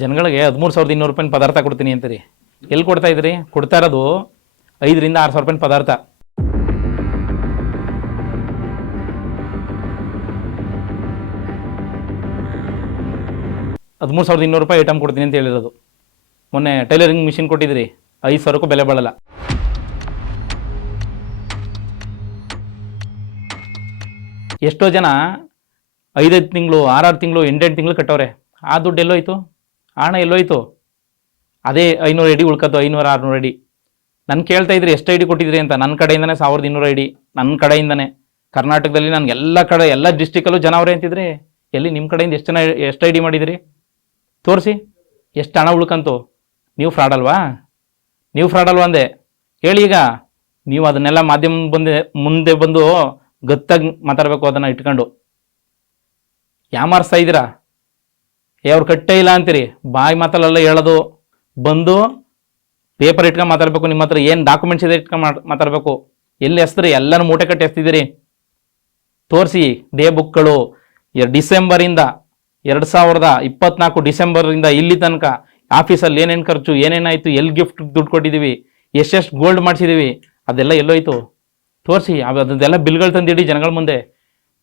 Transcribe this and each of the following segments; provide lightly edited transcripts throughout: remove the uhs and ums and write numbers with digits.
ಜನಗಳಿಗೆ 13,200 ರೂಪಾಯಿನ ಪದಾರ್ಥ ಕೊಡ್ತೀನಿ ಅಂತೀರಿ. ಎಲ್ಲಿ ಕೊಡ್ತಾ ಇದ್ರಿ? ಕೊಡ್ತಾ ಇರೋದು 5,000 6,000 ರೂಪಾಯಿನ ಪದಾರ್ಥ. $13,200 ಐಟಮ್ ಕೊಡ್ತೀನಿ ಅಂತ ಹೇಳಿರೋದು. ಮೊನ್ನೆ ಟೈಲರಿಂಗ್ ಮಿಷಿನ್ ಕೊಟ್ಟಿದ್ರಿ, 5,000ಕ್ಕೂ ಬೆಲೆ ಬಾಳಲ್ಲ. ಎಷ್ಟೋ ಜನ 5-5 ತಿಂಗಳು 6-6 ತಿಂಗಳು 8-8 ತಿಂಗಳು ಕಟ್ಟವ್ರೆ. ಆ ದುಡ್ಡು ಎಲ್ಲೋಯ್ತು? ಹಣ ಎಲ್ಲೋಯ್ತು? ಅದೇ 500 ಐಡಿ ಉಳ್ಕತ್ತು, 500-600 ಐಡಿ. ನಾನು ಕೇಳ್ತಾ ಇದ್ರಿ ಎಷ್ಟು ಐಡಿ ಕೊಟ್ಟಿದ್ರಿ ಅಂತ. ನನ್ನ ಕಡೆಯಿಂದನೇ 1,200 ಐಡಿ, ನನ್ನ ಕಡೆಯಿಂದನೇ. ಕರ್ನಾಟಕದಲ್ಲಿ ನನಗೆ ಎಲ್ಲ ಕಡೆ ಎಲ್ಲ ಡಿಸ್ಟಿಕಲ್ಲೂ ಜನ ಅವರೇ ಅಂತಿದ್ರಿ. ಎಲ್ಲಿ ನಿಮ್ಮ ಕಡೆಯಿಂದ ಎಷ್ಟು ಐಡಿ ಮಾಡಿದಿರಿ? ತೋರಿಸಿ, ಎಷ್ಟು ಹಣ ಉಳ್ಕಂತು? ನೀವು ಫ್ರಾಡ್ ಅಲ್ವಾ? ನೀವು ಫ್ರಾಡ್ ಅಲ್ವಾ ಅಂದೆ. ಹೇಳಿ ಈಗ. ನೀವು ಅದನ್ನೆಲ್ಲ ಮಾಧ್ಯಮ ಮುಂದೆ ಬಂದು ಗತ್ತಾಗಿ ಮಾತಾಡಬೇಕು. ಅದನ್ನು ಇಟ್ಕೊಂಡು ಯಾಮಾರಿಸ್ತಾ ಇದ್ದೀರಾ. ಅವ್ರು ಕಟ್ಟೇ ಇಲ್ಲ ಅಂತೀರಿ, ಬಾಯಿ ಮಾತಲ್ಲ ಹೇಳೋದು. ಬಂದು ಪೇಪರ್ ಇಟ್ಕೊಂಡು ಮಾತಾಡಬೇಕು. ನಿಮ್ಮ ಹತ್ರ ಏನು ಡಾಕ್ಯುಮೆಂಟ್ಸ್ ಇದೆ ಇಟ್ಕೊಂಡು ಮಾತಾಡಬೇಕು. ಎಲ್ಲಿ ಎಸ್ತ್ರಿ? ಎಲ್ಲನೂ ಮೂಟೆ ಕಟ್ಟಿ ಎಸ್ತಿದ್ದೀರಿ. ತೋರಿಸಿ ಡೇ ಬುಕ್ಗಳು. ಡಿಸೆಂಬರಿಂದ 2024 ಡಿಸೆಂಬರಿಂದ ಇಲ್ಲಿ ತನಕ ಆಫೀಸಲ್ಲಿ ಏನೇನು ಖರ್ಚು, ಏನೇನಾಯಿತು, ಎಲ್ಲಿ ಗಿಫ್ಟ್ ದುಡ್ಡು ಕೊಟ್ಟಿದ್ದೀವಿ, ಎಷ್ಟೆಷ್ಟು ಗೋಲ್ಡ್ ಮಾಡಿಸಿದ್ದೀವಿ, ಅದೆಲ್ಲ ಎಲ್ಲೋಯ್ತು? ತೋರಿಸಿ. ಅದೆಲ್ಲ ಬಿಲ್ಗಳು ತಂದಿಡಿ ಜನಗಳ ಮುಂದೆ.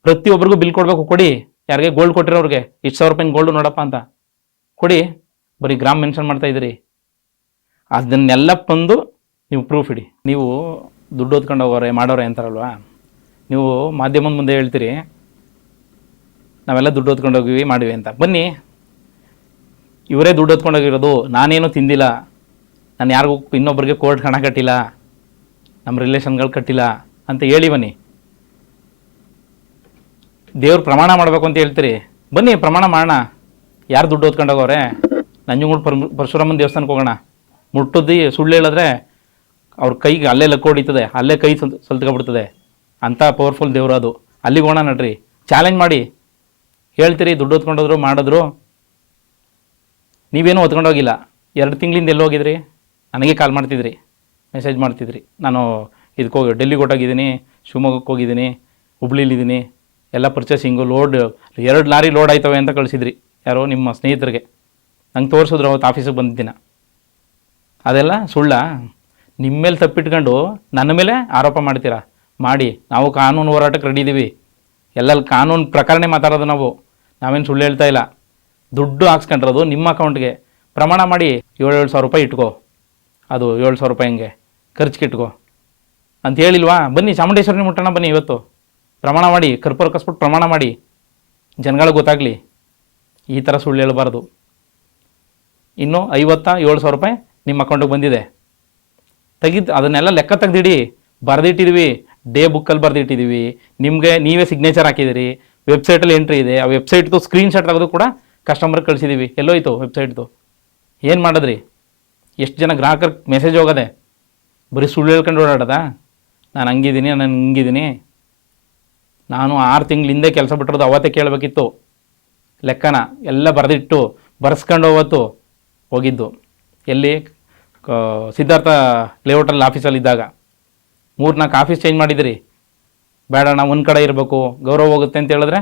ಪ್ರತಿಯೊಬ್ಬರಿಗೂ ಬಿಲ್ ಕೊಡಬೇಕು. ಕೊಡಿ. ಯಾರಿಗೆ ಗೋಲ್ಡ್ ಕೊಟ್ಟಿರೋರಿಗೆ ಇಷ್ಟು 1,000 ರೂಪಾಯಿ ಗೋಲ್ಡು ನೋಡಪ್ಪ ಅಂತ ಕೊಡಿ. ಬರೀ ಗ್ರಾಮ್ ಮೆನ್ಷನ್ ಮಾಡ್ತಾ ಇದ್ದೀರಿ. ಅದನ್ನೆಲ್ಲ ಬಂದು ನೀವು ಪ್ರೂಫ್ ಇಡಿ. ನೀವು ದುಡ್ಡು ಓದ್ಕೊಂಡು ಹೋಗೋರೆ ಮಾಡೋರೆ ಅಂತಾರಲ್ವಾ, ನೀವು ಮಾಧ್ಯಮದ ಮುಂದೆ ಹೇಳ್ತೀರಿ ನಾವೆಲ್ಲ ದುಡ್ಡು ಓದ್ಕೊಂಡು ಹೋಗಿವಿ ಮಾಡಿವಿ ಅಂತ. ಬನ್ನಿ, ಇವರೇ ದುಡ್ಡು ಓದ್ಕೊಂಡೋಗಿರೋದು. ನಾನೇನು ತಿಂದಿಲ್ಲ, ನಾನು ಯಾರಿಗೂ ಇನ್ನೊಬ್ಬರಿಗೆ ಕೋರ್ಟ್ ಹಣ ಕಟ್ಟಿಲ್ಲ, ನಮ್ಮ ರಿಲೇಷನ್ಗಳು ಕಟ್ಟಿಲ್ಲ ಅಂತ ಹೇಳಿ ಬನ್ನಿ. ದೇವ್ರು ಪ್ರಮಾಣ ಮಾಡಬೇಕು ಅಂತ ಹೇಳ್ತೀರಿ. ಬನ್ನಿ ಪ್ರಮಾಣ ಮಾಡೋಣ. ಯಾರು ದುಡ್ಡು ಓದ್ಕೊಂಡೋಗವ್ರೆ? ನಂಜನಗೂಡು ಪರಶುರಾಮನ ದೇವಸ್ಥಾನಕ್ಕೆ ಹೋಗೋಣ. ಮುಟ್ಟುದ್ದಿ ಸುಳ್ಳು ಹೇಳಿದ್ರೆ ಅವ್ರ ಕೈಗೆ ಅಲ್ಲೇ ಲಕ್ಕ ಹೊಡಿತದೆ, ಅಲ್ಲೇ ಕೈ ಸಲ್ತ್ಕೊಬಿಡ್ತದೆ. ಅಂಥ ಪವರ್ಫುಲ್ ದೇವರು ಅದು. ಅಲ್ಲಿಗೆ ಹೋಗೋಣ ನಡ್ರಿ. ಚಾಲೆಂಜ್ ಮಾಡಿ ಹೇಳ್ತೀರಿ ದುಡ್ಡು ಓದ್ಕೊಂಡೋದ್ರು ಮಾಡಿದ್ರು. ನೀವೇನೂ ಓದ್ಕೊಂಡೋಗಿಲ್ಲ. 2 ತಿಂಗಳಿಂದ ಎಲ್ಲಿ ಹೋಗಿದ್ರಿ? ನನಗೆ ಕಾಲ್ ಮಾಡ್ತಿದ್ರಿ, ಮೆಸೇಜ್ ಮಾಡ್ತಿದ್ರಿ. ನಾನು ಇದಕ್ಕೆ ಹೋಗಿ ಡೆಲ್ಲಿಗೆ ಹೊಟ್ಟೋಗಿದ್ದೀನಿ, ಶಿವಮೊಗ್ಗಕ್ಕೆ ಹೋಗಿದ್ದೀನಿ, ಹುಬ್ಳಿಲಿದ್ದೀನಿ, ಎಲ್ಲ ಪರ್ಚೇಸಿಂಗು ಲೋಡ್ 2 ಲಾರಿ ಲೋಡ್ ಆಯ್ತವೆ ಅಂತ ಕಳಿಸಿದ್ರಿ. ಯಾರೋ ನಿಮ್ಮ ಸ್ನೇಹಿತರಿಗೆ ನಂಗೆ ತೋರಿಸಿದ್ರು. ಅವತ್ತು ಆಫೀಸಿಗೆ ಬಂದಿದ್ದೀನ. ಅದೆಲ್ಲ ಸುಳ್ಳ? ನಿಮ್ಮ ಮೇಲೆ ತಪ್ಪಿಟ್ಕೊಂಡು ನನ್ನ ಮೇಲೆ ಆರೋಪ ಮಾಡ್ತೀರಾ? ಮಾಡಿ. ನಾವು ಕಾನೂನು ಹೋರಾಟಕ್ಕೆ ರೆಡಿ ಇದ್ದೀವಿ. ಎಲ್ಲ ಕಾನೂನು ಪ್ರಕಾರನೇ ಮಾತಾಡೋದು ನಾವು. ನಾವೇನು ಸುಳ್ಳು ಹೇಳ್ತಾ ಇಲ್ಲ. ದುಡ್ಡು ಹಾಕ್ಸ್ಕೊಂಡ್ರದು ನಿಮ್ಮ ಅಕೌಂಟ್ಗೆ. ಪ್ರಮಾಣ ಮಾಡಿ 7,000 ರೂಪಾಯಿ ಇಟ್ಕೋ. ಅದು 7,000 ರೂಪಾಯಿ ಹಂಗೆ ಖರ್ಚಿಗೆ ಇಟ್ಕೋ ಅಂತ ಹೇಳಿಲ್ವಾ? ಬನ್ನಿ ಚಾಮುಂಡೇಶ್ವರಿನ ಮುಟ್ಟೋಣ. ಬನ್ನಿ ಇವತ್ತು ಪ್ರಮಾಣ ಮಾಡಿ, ಕರ್ಪೂರ ಕಸ್ಬಿಟ್ಟು ಪ್ರಮಾಣ ಮಾಡಿ, ಜನಗಳಿಗೆ ಗೊತ್ತಾಗಲಿ ಈ ಥರ ಸುಳ್ಳು ಹೇಳಬಾರ್ದು. ಇನ್ನು 57,000 ರೂಪಾಯಿ ನಿಮ್ಮ ಅಕೌಂಟಿಗೆ ಬಂದಿದೆ. ತೆಗಿದ್ದು ಅದನ್ನೆಲ್ಲ ಲೆಕ್ಕ ತೆಗೆದಿಡಿ. ಬರೆದಿಟ್ಟಿದ್ದೀವಿ, ಡೇ ಬುಕ್ಕಲ್ಲಿ ಬರೆದಿಟ್ಟಿದ್ದೀವಿ. ನಿಮಗೆ ನೀವೇ ಸಿಗ್ನೇಚರ್ ಹಾಕಿದ್ದೀರಿ. ವೆಬ್ಸೈಟಲ್ಲಿ ಎಂಟ್ರಿ ಇದೆ. ಆ ವೆಬ್ಸೈಟ್ದು ಸ್ಕ್ರೀನ್ಶಾಟ್ ತೆಗೆದು ಕೂಡ ಕಸ್ಟಮರ್ಗೆ ಕಳಿಸಿದ್ದೀವಿ. ಎಲ್ಲೋಯ್ತು ವೆಬ್ಸೈಟ್ದು? ಏನು ಮಾಡಿದ್ರಿ? ಎಷ್ಟು ಜನ ಗ್ರಾಹಕರಿಗೆ ಮೆಸೇಜ್ ಹೋಗದೆ? ಬರೀ ಸುಳ್ಳು ಹೇಳ್ಕೊಂಡು ಓಡಾಡೋದ? ನಾನು ಹಂಗಿದ್ದೀನಿ, ನಾನು ಹಿಂಗಿದ್ದೀನಿ. ನಾನು 6 ತಿಂಗಳ ಹಿಂದೆ ಕೆಲಸ ಬಿಟ್ಟಿರೋದು ಅವತ್ತೇ ಕೇಳಬೇಕಿತ್ತು ಲೆಕ್ಕನ. ಎಲ್ಲ ಬರೆದಿಟ್ಟು ಬರ್ಸ್ಕೊಂಡು ಹೋಗಿದ್ದು. ಎಲ್ಲಿ? ಸಿದ್ಧಾರ್ಥ ಲೇಔಟಲ್ಲಿ ಆಫೀಸಲ್ಲಿ ಇದ್ದಾಗ 3-4 ಆಫೀಸ್ ಚೇಂಜ್ ಮಾಡಿದಿರಿ. ಬೇಡ, ನಾವು ಒಂದು ಕಡೆ ಇರಬೇಕು, ಗೌರವ ಹೋಗುತ್ತೆ ಅಂತ ಹೇಳಿದ್ರೆ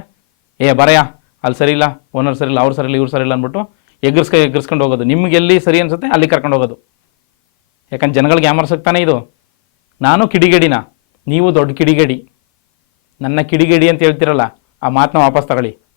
ಬರಯ್ಯ ಅಲ್ಲಿ ಸರಿ ಇಲ್ಲ, ಓನರ್ ಸರಿ ಇಲ್ಲ, ಅವ್ರು ಸರಿ ಇಲ್ಲ, ಇವ್ರು ಸರಿ ಇಲ್ಲ ಅಂದ್ಬಿಟ್ಟು ಎಗ್ಗಿಸ್ಕೊಂಡು ಹೋಗೋದು. ನಿಮ್ಗೆ ಎಲ್ಲಿ ಸರಿ ಅನಿಸುತ್ತೆ ಅಲ್ಲಿ ಕರ್ಕೊಂಡು ಹೋಗೋದು. ಯಾಕಂದ್ರೆ ಜನಗಳಿಗೆ ಯಾಮರ್ಸಕ್ತಾನೆ ಇದು. ನಾನು ಕಿಡಿಗೇಡಿನ, ನೀವು ದೊಡ್ಡ ಕಿಡಿಗೇಡಿ. ನನ್ನ ಕಿಡಿಗೇಡಿ ಅಂತ ಹೇಳ್ತಿರಲ್ಲ, ಆ ಮಾತನ್ನ ವಾಪಸ್ ತಗೊಳ್ಳಿ.